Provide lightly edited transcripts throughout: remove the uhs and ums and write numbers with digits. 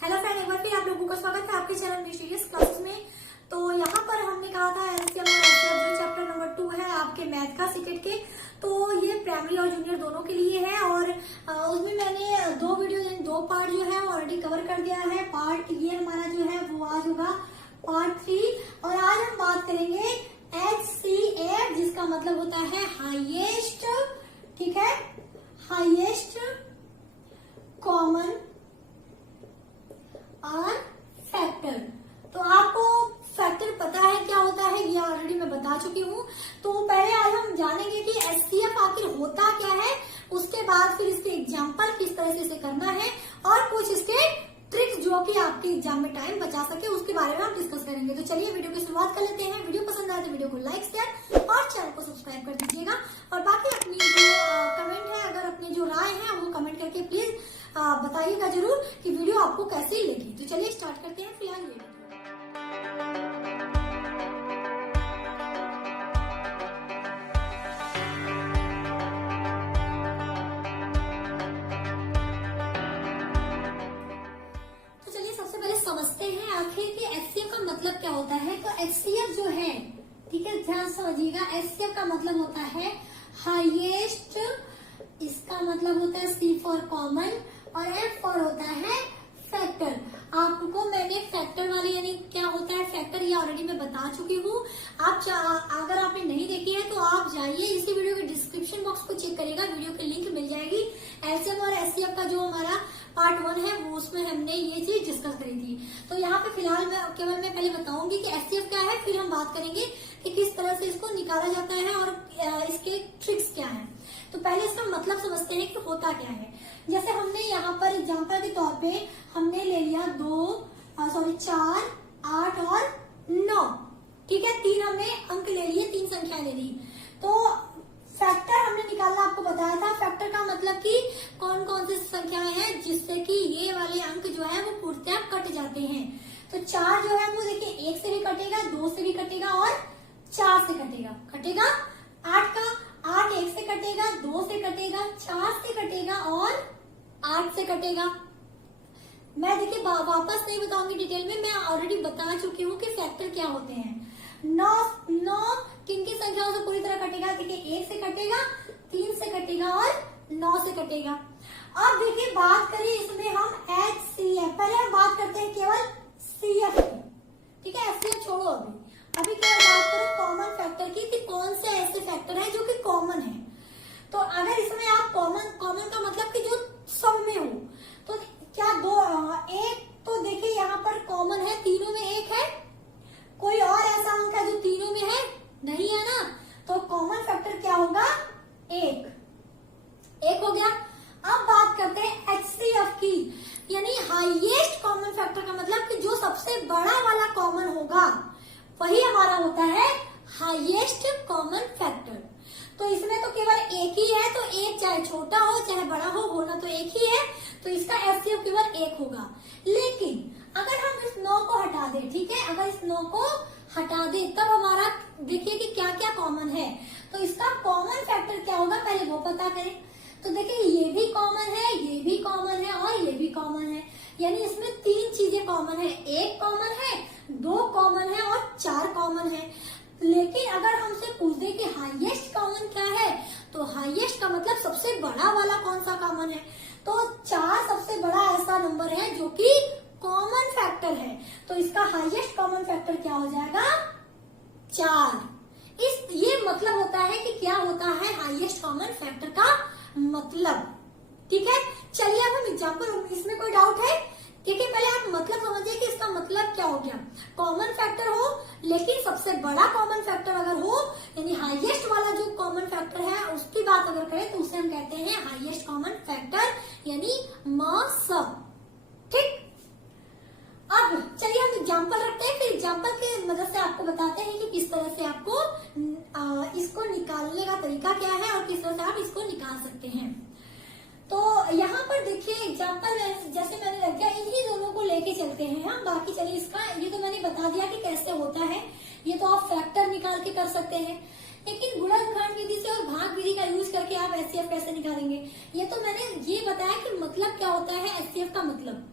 Hello friend, एक बार फिर आप लोगों का स्वागत है आपके चैनल मिस्टीरियस क्लासेस में। तो यहाँ पर हमने कहा था एलसीएम और एचसीएफ जो चैप्टर नंबर 2 है आपके मैथ का सेकेंड के, तो ये प्राइमरी और जूनियर दोनों के लिए है। और उसमें मैंने दो वीडियो यानी दो पार्ट जो है ऑलरेडी कवर कर दिया है। पार्ट ये हमारा जो है वो आज होगा पार्ट 3। और आज हम बात करेंगे एचसीएफ, जिसका मतलब होता है हाईएस्ट, ठीक है, हाईएस्ट कॉमन और फैक्टर। तो आपको फैक्टर पता है क्या होता है, ये ऑलरेडी मैं बता चुकी हूँ। तो पहले आज हम जानेंगे कि एचसीएफ आखिर होता क्या है, उसके बाद फिर इसके एग्जाम्पल किस तरह से इसे करना है और कुछ इसके ट्रिक्स जो कि आपके एग्जाम में टाइम बचा सके उसके बारे में हम डिस्कस करेंगे। तो चलिए वीडियो की शुरुआत कर लेते हैं। वीडियो पसंद आए तो वीडियो को लाइक शेयर और चैनल को सब्सक्राइब कर दीजिएगा। और बाकी अपनी जो कमेंट है, अगर अपनी जो राय है वो कमेंट करके प्लीज बताइएगा जरूर कि वीडियो आपको कैसी लगी। तो चलिए स्टार्ट करते हैं फिलहाल ये। तो चलिए सबसे पहले समझते हैं आखिर कि एचसीएफ का मतलब क्या होता है। तो एचसीएफ जो है, ठीक है, ध्यान समझिएगा, एचसीएफ का मतलब होता है हाईएस्ट, इसका मतलब होता है सी फॉर कॉमन और एफ फॉर होता है फैक्टर। आपको मैंने फैक्टर वाले यानी क्या होता है फैक्टर ये ऑलरेडी मैं बता चुकी हूँ। आप अगर आपने नहीं देखी है तो आप जाइए इसी वीडियो के डिस्क्रिप्शन बॉक्स को चेक करिएगा, वीडियो की लिंक मिल जाएगी। एलसीएम और एचसीएफ का जो हमारा पार्ट 1 है वो उसमें हमने ये चीज डिस्कस करी थी। तो यहाँ पे फिलहाल मैं पहले बताऊंगी कि एचसीएफ क्या है, फिर हम बात करेंगे कि किस तरह से इसको निकाला जाता है और इसके ट्रिक्स क्या है। तो पहले इसका मतलब समझते हैं कि होता क्या है। जैसे हमने यहाँ पर एग्जाम्पल के तौर पे हमने ले लिया 4, 8 और 9, ठीक है, 3 हमने अंक ले लिए, 3 संख्याएं ले ली। तो फैक्टर हमने निकालना आपको बताया था। फैक्टर का मतलब कि कौन कौन सी संख्याएं हैं जिससे कि ये वाले अंक जो है वो पूर्णतः कट जाते हैं। तो 4 जो है वो देखिए 1 से भी कटेगा, 2 से भी कटेगा और 4 से कटेगा। 8 1 से कटेगा, 2 से कटेगा, 4 से कटेगा और 8 से कटेगा। मैं देखिए वापस नहीं बताऊंगी डिटेल में, मैं ऑलरेडी बता चुकी हूँ कि फैक्टर क्या होते हैं। 9 किन की संख्याओं से पूरी तरह कटेगा, देखिए 1 से कटेगा, 3 से कटेगा और 9 से कटेगा। अब देखिए बात करें इसमें हम एचसीएफ, पहले हम बात करते हैं केवल सीएफ की, ठीक है, एचसीएफ छोड़ो अभी केवल बात करो कॉमन फैक्टर की कि कौन से ऐसे फैक्टर है जो कि कॉमन है। तो अगर इसमें आप कॉमन का मतलब कि जो सब में हो, तो क्या एक तो देखिए यहाँ पर कॉमन है, तीनों में एक है, कोई और ऐसा अंक है जो तीनों में है, नहीं है ना। तो कॉमन फैक्टर क्या होगा, एक हो गया। अब बात करते हैं एचसीएफ की, यानी हाईएस्ट कॉमन फैक्टर का मतलब कि जो सबसे बड़ा वाला कॉमन होगा वही हमारा होता है हाईएस्ट कॉमन फैक्टर। तो इसमें तो केवल एक ही है, तो एक चाहे छोटा हो चाहे बड़ा हो, होना तो एक ही है, तो इसका एचसीएफ केवल 1 होगा। लेकिन अगर हम इस 9 को हटा दें, ठीक है, अगर इस 9 को हटा दें तब हमारा देखिए कि क्या क्या कॉमन है। तो इसका कॉमन फैक्टर क्या होगा पहले वो पता करें। तो देखिए ये भी कॉमन है, ये भी कॉमन है और ये भी कॉमन है, यानी इसमें 3 चीजें कॉमन है, 1 कॉमन है, 2 कॉमन है और 4 कॉमन है। लेकिन अगर हमसे पूछ दे कि हाईएस्ट कॉमन क्या है, तो हाईएस्ट का मतलब सबसे बड़ा वाला कौन सा कॉमन है, तो 4 सबसे बड़ा ऐसा नंबर है जो कि कॉमन फैक्टर है। तो इसका हाईएस्ट कॉमन फैक्टर क्या हो जाएगा, 4। ये मतलब होता है कि क्या होता है हाईएस्ट कॉमन फैक्टर का मतलब, ठीक है। चलिए अब हम एग्जाम्पल, इसमें कोई डाउट है, देखिए पहले आप मतलब समझिए कि इसका मतलब क्या हो गया। कॉमन फैक्टर हो लेकिन सबसे बड़ा कॉमन फैक्टर अगर हो, यानी हाईएस्ट वाला जो कॉमन फैक्टर है उसकी बात अगर करें तो उसे हम कहते हैं हाईएस्ट कॉमन फैक्टर, यानी सब, ठीक। अब चलिए हम एग्जाम्पल रखते हैं, फिर एग्जाम्पल की मदद से आपको बताते हैं कि किस तरह से आपको इसको निकालने का तरीका क्या है और किस तरह से आप इसको निकाल सकते हैं। तो यहाँ पर देखिए एग्जाम्पल जैसे मैंने रख दिया, इन्हीं दोनों को लेके चलते हैं हम। बाकी चलिए इसका ये तो मैंने बता दिया कि कैसे होता है, ये तो आप फैक्टर निकाल के कर सकते हैं। लेकिन गुणनखंड विधि से और भाग विधि का यूज करके आप एचसीएफ कैसे निकालेंगे, ये तो मैंने ये बताया कि मतलब क्या होता है एचसीएफ का मतलब।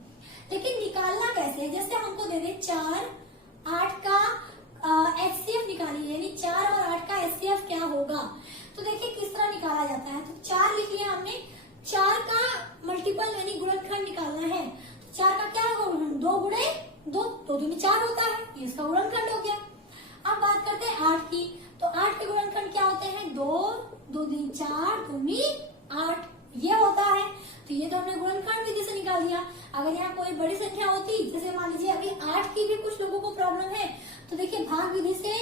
लेकिन निकालना कैसे है? जैसे हमको दे दे 4 8 का HCF निकालिए, यानी 4 और 8 का HCF क्या होगा। तो देखिए किस तरह निकाला जाता है। तो 4 लिख लिया हमने, 4 का मल्टीपल यानी गुणनखंड निकालना है। तो 4 का क्या होगा? 2 गुणे 2, 2 दूनी 4 होता है, ये इसका गुणनखंड हो गया। अब बात करते हैं 8 की। तो 8 के गुणनखंड क्या होते हैं? 2, 2 दूनी 4, 2 दूनी 8, ये होता है। तो ये तो हमने गुणनखंड विधि से निकाल दिया। अगर यहाँ कोई बड़ी संख्या होती, जैसे मान लीजिए अभी 8 की भी कुछ लोगों को प्रॉब्लम है, तो देखिए भाग विधि से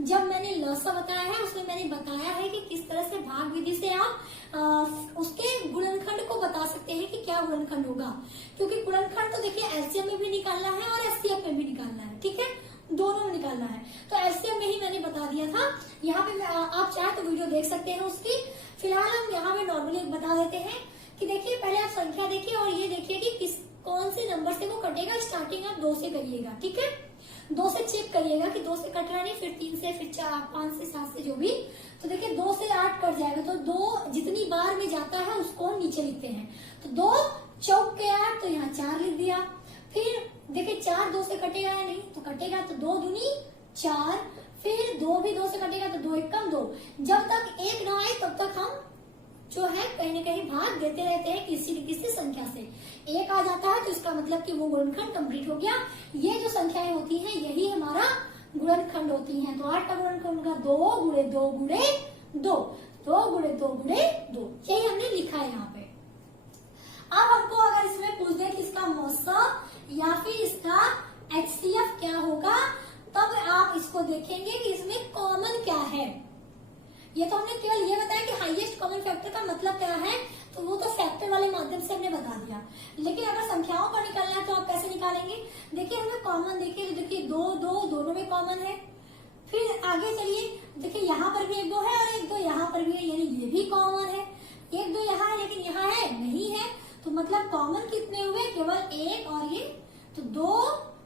जब मैंने लसा बताया है उसमें मैंने बताया है कि किस तरह से भाग विधि से आप उसके गुणनखंड को बता सकते हैं कि क्या गुणनखंड होगा। क्योंकि गुणनखंड तो देखिए एलसीएम में भी निकालना है और एचसीएफ में भी निकालना है, ठीक है, दोनों में निकालना है। तो एलसीएम में ही मैंने बता दिया था। यहाँ पे आप चाहे तो वीडियो देख सकते हैं उसकी। फिलहाल हम यहाँ पे नॉर्मली बता देते हैं कि देखिए पहले आप संख्या देखिए और ये देखिए कि किस कौन से नंबर से वो कटेगा। स्टार्टिंग आप 2 से करिएगा, ठीक है, 2 से चेक करिएगा कि 2 से कट रहा नहीं, फिर 3 से, फिर 4, 5 से, 7 से, जो भी। तो देखिए 2 से 8 कट जाएगा, तो 2 जितनी बार में जाता है उसको नीचे लिखते हैं। तो 2 चौक के 8, तो यहाँ 4 लिख दिया। फिर देखिए 4 2 से कटेगा या नहीं, तो कटेगा, तो 2 दूनी 4, फिर 2 भी 2 से कटेगा, तो 2 एकम 2। जब तक 1 ना आए तब तक हम जो है कहीं न कहीं भाग देते रहते हैं किसी न किसी संख्या से। 1 आ जाता है तो इसका मतलब कि वो गुणनखंड कंप्लीट हो गया। ये जो संख्याएं होती हैं यही हमारा गुणनखंड होती हैं। तो 8 का गुणनखंड होगा 2 गुणे 2 गुणे 2, 2 गुणे 2 गुणे 2, यही हमने लिखा है यहाँ पे। अब हमको अगर इसमें पूछ दे कि इसका मौसम या फिर इसका HCF क्या होगा, तब आप इसको देखेंगे कि इसमें कॉमन क्या है। ये तो हमने केवल ये बताया कि हाईएस्ट कॉमन फैक्टर का मतलब क्या है, तो वो तो फैक्टर वाले माध्यम से हमने बता दिया। लेकिन अगर संख्याओं का निकालना है तो आप कैसे निकालेंगे? देखिए हमें कॉमन देखिए, तो देखिए 2 2 दोनों में कॉमन है। फिर आगे चलिए, देखिए यहाँ पर भी 1 2 है और 1 2 यहाँ पर भी है, यानी ये भी कॉमन है। 1 2 यहाँ है लेकिन यहाँ है नहीं है, तो मतलब कॉमन कितने हुए? केवल 1 और ये। तो 2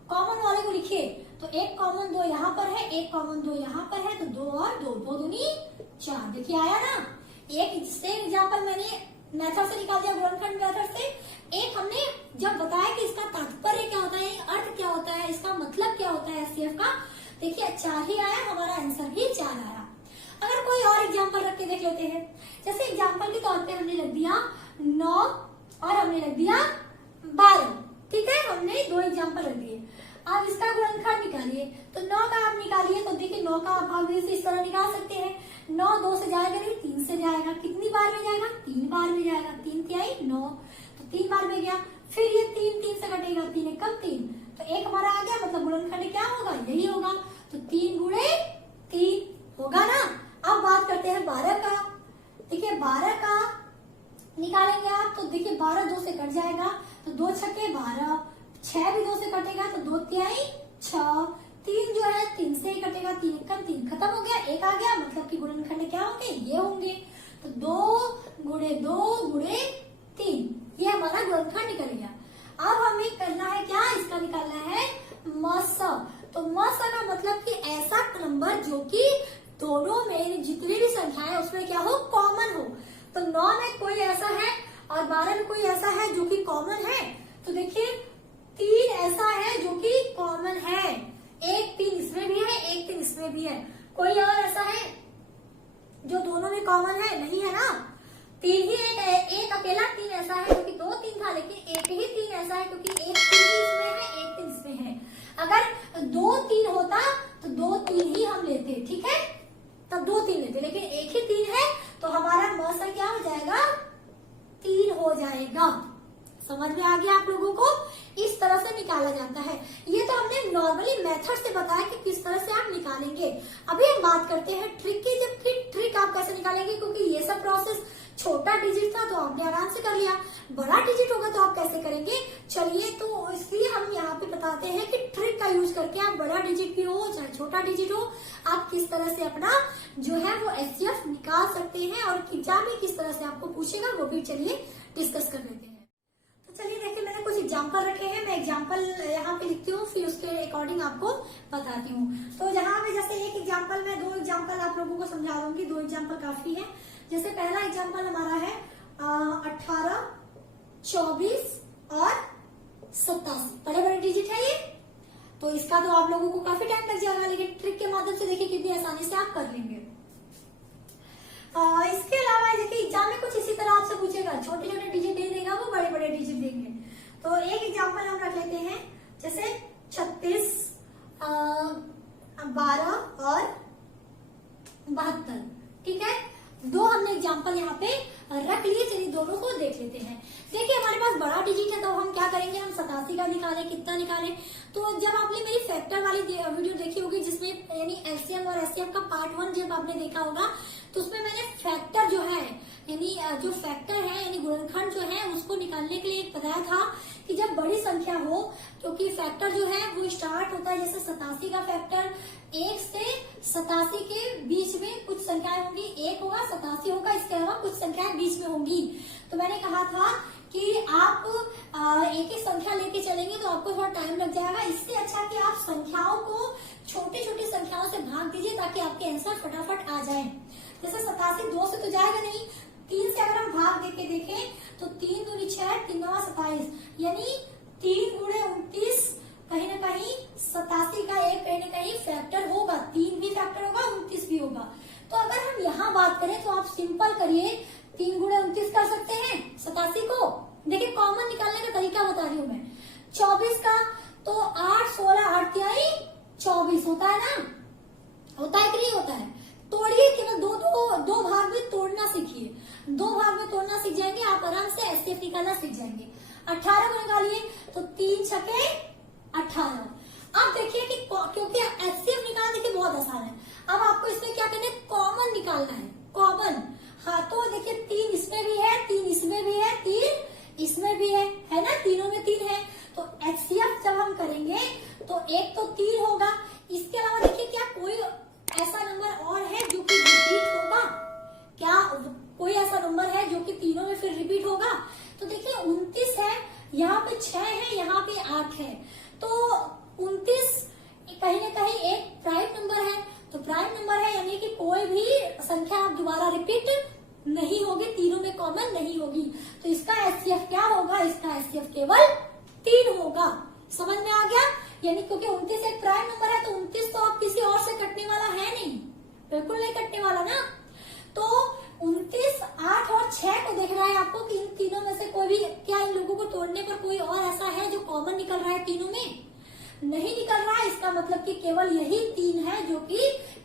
कॉमन वाले को लिखिए, तो 1 कॉमन 2 यहाँ पर है, 1 कॉमन 2 यहाँ पर है, तो 2 और 2, 2 दूनी 4। देखिए आया ना। एक से एग्जाम्पल मैंने मेथड से निकाल दिया, गुणनखंड मेथड से। एक हमने जब बताया कि इसका तात्पर्य क्या होता है, अर्थ क्या होता है, इसका मतलब क्या होता है एचसीएफ का, देखिए 4 ही आया, हमारा आंसर भी 4 आया। अगर कोई और एग्जाम्पल रख के देख लेते हैं, जैसे एग्जाम्पल के तौर पे हमने रख दिया 9 और हमने रख दिया 12, ठीक है, हमने 2 एग्जाम्पल रख दिए। अब इसका गुणनखंड निकालिए, तो 9 का आप निकालिए, तो देखिए 9 का आप भाग से इस तरह निकाल सकते हैं। 9 2 से जाएगा नहीं, 3 से जाएगा। कितनी बार में जाएगा? 3 बार में जाएगा। 3 तिहाई 9, तो 3 बार में गया। फिर ये 3 3 से कटेगा, 3 एकम 3, तो 1 हमारा आ गया। मतलब गुणनखंड क्या होगा? यही होगा। तो 3 गुणे 3 होगा ना। अब बात करते हैं 12 का। देखिए 12 का निकालेंगे आप, तो देखिए 12 2 से कट जाएगा, तो 2 छक्के 12, 6 भी 2 से कटेगा, तो 2 तिहाई 6, 3 जो है 3 से ही कटेगा, 3 एकम 3, खत्म हो गया। 1 आ गया, मतलब कि गुणनखंड क्या होंगे? ये होंगे। तो 2 गुणे 2 गुणे 3, ये हमारा गुणनखंड निकल गया। अब हमें करना है क्या? इसका निकालना है मसा। तो मसा का मतलब कि ऐसा नंबर जो कि दोनों में जितनी भी संख्या है उसमें क्या हो? कॉमन हो। तो 9 में कोई ऐसा है और 12 में कोई ऐसा है जो कि कॉमन है। तो देखिए 3 ऐसा है जो कि कॉमन है, 1 3 इसमें भी है, 1 3 इसमें भी है। कोई और ऐसा है जो दोनों में कॉमन है? नहीं है ना। 3 ही एक अकेला 3 ऐसा है क्योंकि 2 3 था, लेकिन 1 ही 3 ऐसा है क्योंकि 1 3 इसमें है, 1 3 इसमें है। अगर 2 3 होता तो 2 3 ही हम लेते, ठीक है, तब 2 3 लेते, लेकिन 1 ही 3 है तो हमारा मौसम क्या हो जाएगा? 3 हो जाएगा। समझ में आ गया आप लोगों को? इस तरह से निकाला जाता है। ये तो हमने नॉर्मली मेथड से बताया कि किस तरह से आप निकालेंगे। अभी हम बात करते हैं ट्रिक की। जब ट्रिक आप कैसे निकालेंगे, क्योंकि ये सब प्रोसेस छोटा डिजिट था तो आपने आराम से कर लिया, बड़ा डिजिट होगा तो आप कैसे करेंगे? चलिए, तो इसलिए हम यहाँ पे बताते हैं कि ट्रिक का यूज करके आप बड़ा डिजिट भी हो चाहे छोटा डिजिट हो, आप किस तरह से अपना जो है वो एचसीएफ निकाल सकते हैं और एग्जाम में किस तरह से आपको पूछेगा वो भी चलिए डिस्कस कर लेते हैं। तो चलिए देखिए, मैंने कुछ एग्जाम्पल रखे हैं, मैं एग्जाम्पल यहाँ पे लिखती हूँ, फिर उसके अकॉर्डिंग आपको बताती हूँ। तो जहाँ पे जैसे एक एग्जाम्पल में 2 एग्जाम्पल आप लोगों को समझा दूंगी, 2 एग्जाम्पल काफी है। जैसे पहला एग्जाम्पल हमारा है 18, 24 और 87। इसका तो आप लोगों को काफी टाइम लग जाएगा, लेकिन ट्रिक के माध्यम से देखिए कितनी आसानी से आप कर लेंगे। इसके अलावा देखिए एग्जाम में कुछ इसी तरह आपसे पूछेगा, छोटे छोटे डिजिट दे देगा वो, बड़े बड़े डिजिट देंगे। तो एक एग्जाम्पल हम रख लेते हैं, जैसे 36, 12 और 72, ठीक है। दो हमने एग्जाम्पल यहाँ पे रख लिए, चलिए दोनों को देख लेते हैं। देखिए हमारे पास बड़ा डिजिट है तो हम क्या करेंगे, हम 87 का निकालें, कितना निकालें। तो जब आपने मेरी फैक्टर वाली वीडियो देखी होगी जिसमें यानी एलसीएम और एचसीएफ का पार्ट 1 जब आपने देखा होगा, तो उसमें मैंने फैक्टर जो है यानी जो फैक्टर है यानी गुणनखंड जो है उसको निकालने के लिए बताया था कि जब बड़ी संख्या हो, क्योंकि फैक्टर जो है वो स्टार्ट होता है, जैसे 87 का फैक्टर 1 से 87 के बीच में कुछ संख्याएं होंगी, 1 होगा, 87 होगा, इसके अलावा कुछ संख्याएं बीच में होंगी। तो मैंने कहा था कि आप एक एक संख्या लेके चलेंगे तो आपको थोड़ा टाइम लग जाएगा। इससे अच्छा कि आप संख्याओं को छोटी छोटी संख्याओं से भाग दीजिए ताकि आपके आंसर फटाफट आ जाए। जैसे 87 2 से तो जाएगा नहीं, 3 से अगर हम भाग देके देखें तो 3 दूनी 6, 3 9 27, यानी 3 गुणे 29, कहीं ना कहीं 87 का एक कहीं ना कहीं फैक्टर होगा, 3 भी फैक्टर होगा, 29 भी होगा। तो अगर हम यहाँ बात करें तो आप सिंपल करिए, 3 गुणे 29 कर सकते हैं 87 को। देखिए कॉमन निकालने का तरीका बता रही हूँ मैं। 24 का तो 8 16 8 तिहाई 24 होता है ना, होता है कि नहीं होता है। तोड़िए, केवल दो भाग में तोड़ना सीखिए, 2 भाग में तोड़ना सीख जाएंगे आप, आराम से एचसीएफ निकालना सीख जाएंगे। 18 को निकालिए तो 3 छके 18। अब देखिए कि क्योंकि एचसीएफ निकालना देखिए बहुत आसान है, अब आपको इसमें क्या करना है, कॉमन निकालना है, कॉमन। हाँ तो देखिए 3 इसमें भी है, 3 इसमें भी है, 3 इसमें भी है ना, तीनों में 3 है। तो एचसीएफ जब हम करेंगे तो एक तो 3 होगा, इसके अलावा देखिए क्या कोई ऐसा नंबर और है जो कि रिपीट होगा, क्या कोई ऐसा नंबर है जो कि तीनों में फिर रिपीट होगा। तो देखिए 29 है, यहाँ पे 6 है, यहाँ पे 8 है, तो 29 कहीं ना कहीं एक प्राइम नंबर है। तो प्राइम नंबर है यानी कि कोई भी संख्या आप दोबारा रिपीट नहीं होगी, तीनों में कॉमन नहीं होगी। तो इसका एचसीएफ क्या होगा, इसका एचसीएफ केवल 3 होगा। समझ में आ गया, यानी क्योंकि 29 एक प्राइम नंबर है तो 29 तो आप किसी और से कटने वाला है नहीं, बिल्कुल नहीं कटने वाला ना। तो 29, 8 और 6 को देख रहा है आपको कि इन तीनों में से कोई भी, क्या इन लोगों को तोड़ने पर कोई और ऐसा है जो कॉमन निकल रहा है, तीनों में नहीं निकल रहा है। इसका मतलब कि केवल यही 3 है जो कि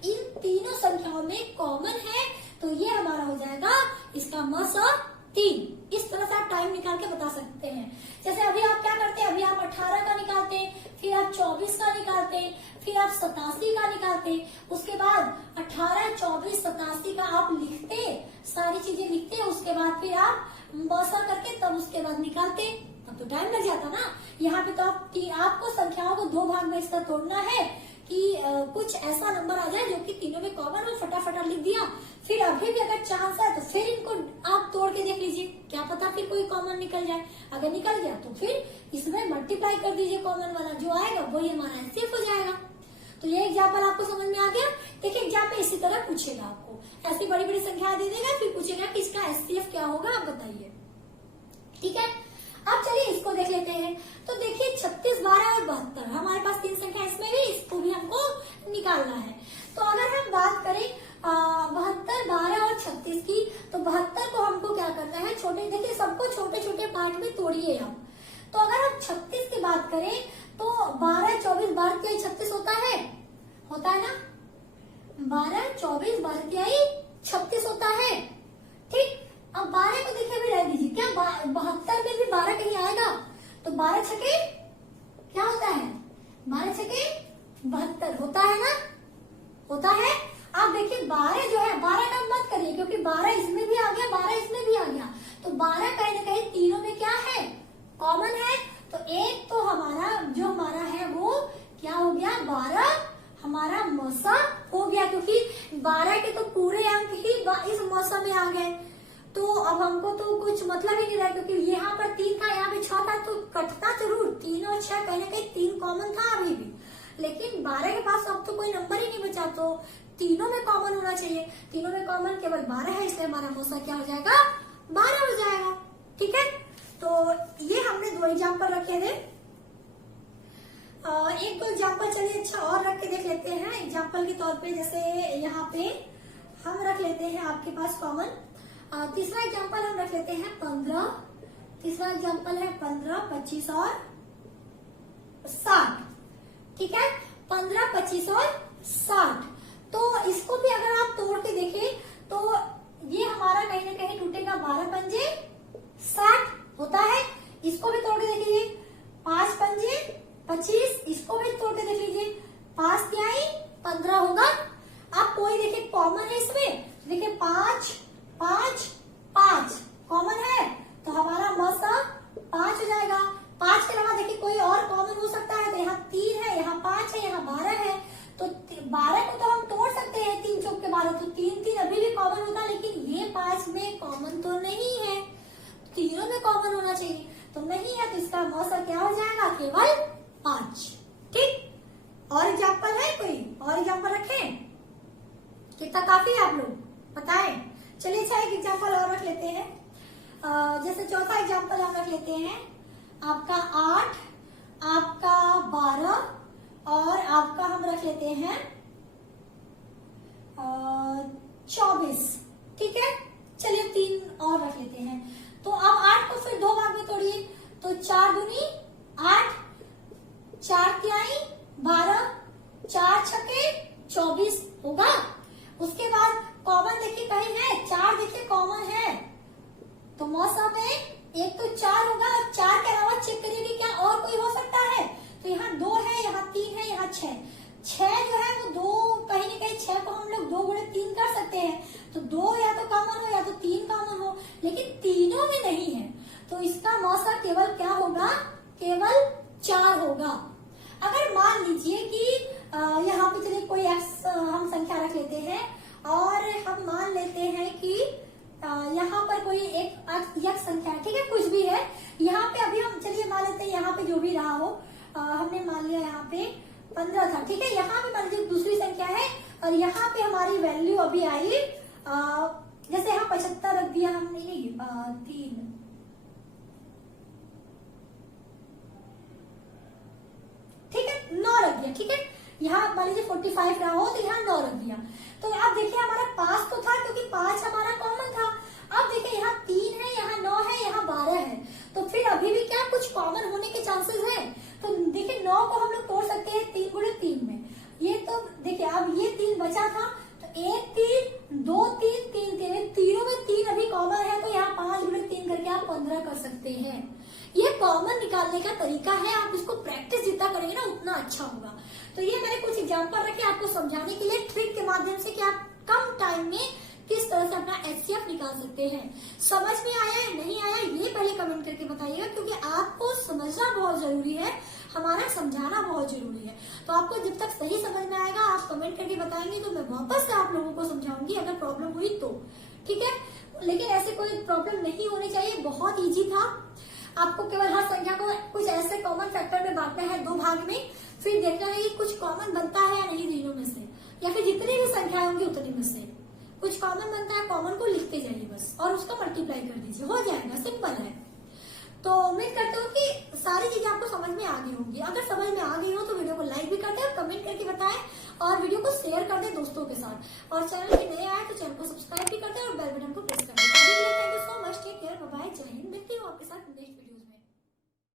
इन तीनों संख्याओं में कॉमन है। तो ये हमारा हो जाएगा इसका मसा 3। इस तरह से आप टाइम निकाल के बता सकते हैं। जैसे अभी आप क्या करते हैं, अभी आप 18 का निकालते हैं, फिर आप 24 का निकालते हैं, फिर आप 87 का निकालते हैं, उसके बाद 18 24 87 का आप लिखते, सारी चीजें लिखते हैं, उसके बाद फिर आप मसा करके तब उसके बाद निकालते, तब तो टाइम लग जाता ना। यहाँ पे तो आपको संख्याओं को 2 भाग में इसका तोड़ना है कि कुछ ऐसा नंबर आ जाए जो कि तीनों में कॉमन हो, फटाफट लिख दिया। फिर अभी भी अगर चांस है तो फिर इनको आप तोड़ के देख लीजिए, क्या पता फिर कोई कॉमन निकल जाए। अगर निकल गया तो फिर इसमें मल्टीप्लाई कर दीजिए, कॉमन वाला जो आएगा वही हमारा एचसीएफ हो जाएगा। तो ये एग्जाम्पल आपको समझ में आ गया। देखिए एग्जाम में इसी तरह पूछेगा, आपको ऐसी बड़ी बड़ी संख्या दे देगा, फिर पूछेगा कि इसका एचसीएफ क्या होगा, आप बताइए। ठीक है, अब चलिए इसको देख लेते हैं। तो देखिए 36 12 और 72 हमारे पास 3 संख्या, इसमें भी इसको भी हमको निकालना है। तो अगर हम बात करें 72 12 और 36 की, तो 72 को हमको क्या करना है, छोटे, देखिए सबको छोटे छोटे पार्ट में तोड़िए आप। तो अगर हम 36 की बात करें तो 12 24 12 तिहाई 36 होता है ना, 12 24 12 तिहाई 36 होता है। ठीक, अब 12 को देखिए अभी रह दीजिए, क्या 72 में भी 12 कहीं आएगा, तो 12 छके क्या होता है, 12 छके 72 होता है ना, होता है। आप देखिए 12 जो है, 12 का मत करिए क्योंकि 12 इसमें भी आ गया, 12 इसमें भी आ गया, तो 12 कहीं ना कहीं तीनों में क्या है, कॉमन है। तो एक तो हमारा जो हमारा है वो क्या हो गया, 12 हमारा मौसा हो गया, क्योंकि 12 के तो पूरे अंक ही इस मौसा में आ गए। तो अब हमको तो कुछ मतलब ही नहीं रहा, क्योंकि यहाँ पर 3 था, यहाँ पे 6 था, तो कटता जरूर 3 और 6 कहीं ना कहीं 3 कॉमन था अभी भी, लेकिन 12 के पास अब तो कोई नंबर ही नहीं बचा, तो तीनों में कॉमन होना चाहिए। तीनों में कॉमन केवल 12 है, इसलिए हमारा मौसा क्या हो जाएगा, 12 हो जाएगा। ठीक है, तो ये हमने 2 एग्जाम्पल रखे थे। एक दो एग्जाम्पल चलिए अच्छा और रख के देख लेते हैं एग्जाम्पल के तौर पे। जैसे यहाँ पे हम रख लेते हैं आपके पास कॉमन। तीसरा एग्जाम्पल हम रख लेते हैं 15। तीसरा एग्जाम्पल है 15, 25 और 60। ठीक है, 15, 25 और 60। तो इसको भी अगर आप तोड़ के देखें तो ये हमारा कहीं ना कहीं टूटेगा 12 पंजे 60 होता है। इसको भी तोड़ के देख लीजिए, 5 पंजे 25, इसको भी तोड़ के देख लीजिए, 5 तिहाई 15 होगा। अब कोई देखिए कॉमन है इसमें, देखिए 5, 5, 5 कॉमन है तो हमारा मौसा 5 हो जाएगा। 5 के अलावा देखिए कोई और कॉमन हो सकता है, तो यहाँ 3 है, यहाँ 5 है, यहाँ 12 है। तो 12 को तो हम तोड़ सकते हैं, 3 चौक के 12, तो 3 3 अभी भी कॉमन होगा, लेकिन ये 5 में कॉमन तो नहीं है, तीनों में कॉमन होना चाहिए तो नहीं है, तो इसका मौसा क्या हो जाएगा, केवल 5। ठीक, और एग्जाम्पल है कोई और एग्जाम्पल रखें? कितना काफी है आप लोग बताएं। चलिए अच्छा एक एग्जाम्पल और रख लेते हैं। जैसे चौथा एग्जाम्पल हम रख लेते हैं आपका 8, आपका 12 और आपका हम रख लेते हैं 24। ठीक है, चलिए 3 और रख लेते हैं। तो अब 8 को फिर 2 भाग में तोड़िए, तो 4 दूनी 8, 4 तिहाई 12, 4 छक्के 24 होगा। उसके बाद कॉमन देखिए कहीं है, 4 देखिए कॉमन है, तो मौसा में एक तो 4 होगा और 4 के अलावा चेक करिए कि क्या और कोई हो सकता है। तो यहाँ 2 है, यहाँ 3 है, यहाँ 6। 6 जो है वो 2 कहीं ना कहीं 6 को हम लोग 2 गुणे 3 कर सकते हैं, तो 2 या तो कॉमन हो या तो 3 कॉमन हो, लेकिन तीनों में नहीं है, तो इसका मौसा केवल क्या होगा, केवल 4 होगा। अगर मान लीजिए कि यहाँ पे चलिए कोई एक्स हम संख्या रख लेते हैं और हम मान लेते हैं कि यहाँ पर कोई एक यक्ष संख्या है, ठीक है, कुछ भी है। यहाँ पे अभी हम चलिए मान लेते हैं यहाँ पे जो भी रहा हो, हमने मान लिया यहाँ पे 15 था, ठीक है। यहाँ पे मान लीजिए दूसरी संख्या है और यहाँ पे हमारी वैल्यू अभी आई जैसे यहाँ 75 रख दिया हमने, नहीं 3, ठीक है, 9 रख दिया, ठीक है। यहाँ मान लीजिए 45 रहा हो तो यहाँ 9 रख दिया। तो अब देखिए हमारा 5 तो था क्योंकि 5 हमारा कॉमन था। अब देखिए यहाँ 3 है, यहाँ 9 है, यहाँ 12 है, तो फिर अभी भी क्या कुछ कॉमन होने के चांसेस हैं। तो देखिए 9 को हम लोग तोड़ सकते हैं 3 गुणे 3 में। ये तो देखिए अब ये 3 बचा था, तो 1 3 2 3 3 3, तीनों में 3 अभी कॉमन है, तो यहाँ 5 गुणे 3 करके आप 15 कर सकते हैं। ये कॉमन निकालने का तरीका है, आप इसको प्रैक्टिस जितना करेंगे ना उतना अच्छा होगा। तो ये मैंने कुछ एग्जाम्पल रखे आपको समझाने के लिए, ट्रिक के माध्यम से कि आप कम टाइम में किस तरह से अपना एचसीएफ निकाल सकते हैं। समझ में आया है नहीं आया ये पहले कमेंट करके बताइएगा, क्योंकि आपको समझना बहुत जरूरी है, हमारा समझाना बहुत जरूरी है। तो आपको जब तक सही समझ में आएगा आप कमेंट करके बताएंगे तो मैं वापस से आप लोगों को समझाऊंगी अगर प्रॉब्लम हुई तो, ठीक है। लेकिन ऐसे कोई प्रॉब्लम नहीं होनी चाहिए, बहुत ईजी था। आपको केवल हर संख्या को कुछ ऐसे कॉमन फैक्टर में बांटना है 2 भाग में, फिर देखना है कि कुछ कॉमन बनता है या नहीं तीनों में से, या फिर जितनी भी संख्याएं होंगी उतनी में से कुछ कॉमन बनता है, कॉमन को लिखते जाइए बस और उसका मल्टीप्लाई कर दीजिए, हो जाएगा, सिंपल है। तो उम्मीद करते हो कि सारी चीजें आपको समझ में आ गई होंगी। अगर समझ में आ गई हो तो वीडियो को लाइक भी कर दे और कमेंट करके बताएं और वीडियो को शेयर कर दे दोस्तों के साथ, और चैनल पे नए आए तो चैनल को सब्सक्राइब भी कर दे और बेल बटन को प्रेस कर दे। Thank you so much, take care, bye bye, जय हिंद। मिलती हूँ आपके साथ नेक्स्ट वीडियो।